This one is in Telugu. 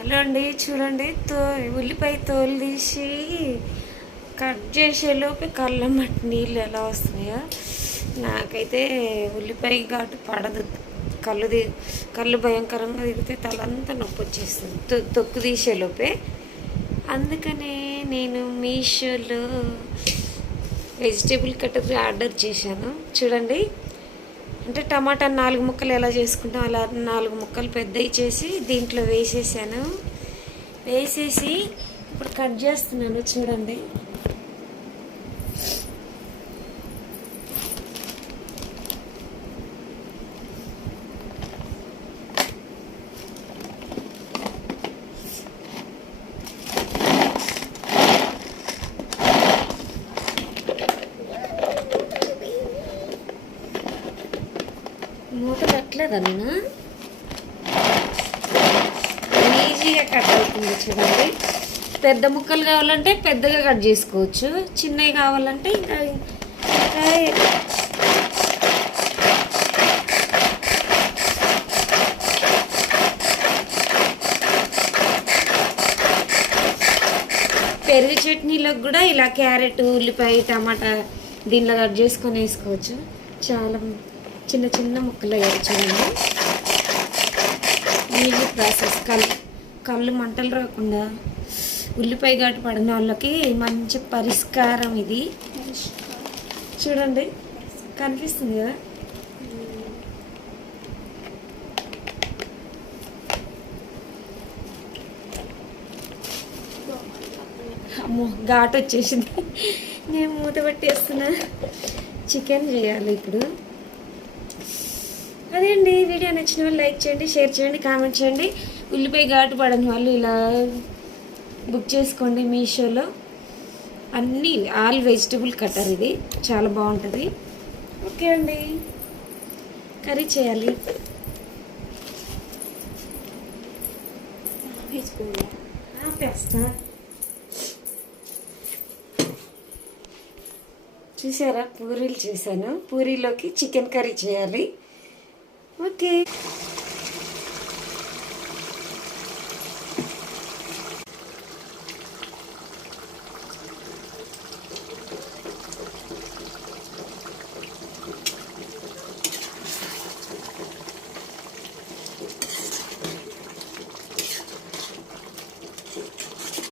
హలో అండి, చూడండి ఉల్లిపాయ తోలు తీసి కట్ చేసేలోపు కళ్ళమ్మటి నీళ్ళు ఎలా వస్తున్నాయో. నాకైతే ఉల్లిపాయ ఘాటు పడదు. కళ్ళు భయంకరంగా తిరిగితే తలంతా నొప్పి వచ్చేస్తుంది తొక్కు తీసేలోపే. అందుకనే నేను మీషోలో వెజిటేబుల్ కటర్ ఆర్డర్ చేశాను. చూడండి, అంటే టమాటా 4 ముక్కలు ఎలా చేసుకుంటాం అలా 4 ముక్కలు పెద్దవి చేసి దీంట్లో వేసేసాను. వేసేసి ఇప్పుడు కట్ చేస్తున్నాను. చూడండి, మూత కట్టలేదా నేను? ఈజీగా కట్ అవుతుంది. చూడండి, పెద్ద ముక్కలు కావాలంటే పెద్దగా కట్ చేసుకోవచ్చు, చిన్నవి కావాలంటే ఇంకా పెరుగు చట్నీలోకి కూడా ఇలా క్యారెట్, ఉల్లిపాయ, టమాటా దీనిలో కట్ చేసుకొని వేసుకోవచ్చు. చాలా చిన్న చిన్న ముక్కలు అయ్యాయి. చూడండి, ఈజీ ప్రాసెస్. కళ్ళు మంటలు రాకుండా ఉల్లిపాయ ఘాటు పడిన వాళ్ళకి మంచి పరిష్కారం ఇది. చూడండి, కనిపిస్తుంది కదా. అమ్మో, ఘాటు వచ్చేసింది. నేను మూత పెట్టేస్తున్నా. చికెన్ చేయాలి ఇప్పుడు. అదే అండి, వీడియో నచ్చిన వాళ్ళు లైక్ చేయండి, షేర్ చేయండి, కామెంట్ చేయండి. ఉల్లిపాయ ఘాటు పడని వాళ్ళు ఇలా బుక్ చేసుకోండి మీషోలో. అన్నీ ఆల్ వెజిటబుల్ కట్టర్, ఇది చాలా బాగుంటుంది. ఓకే అండి, కర్రీ చేయాలి. చూసారా, పూరీలు చేశాను. పూరీలోకి చికెన్ కర్రీ చేయాలి. ఓకే.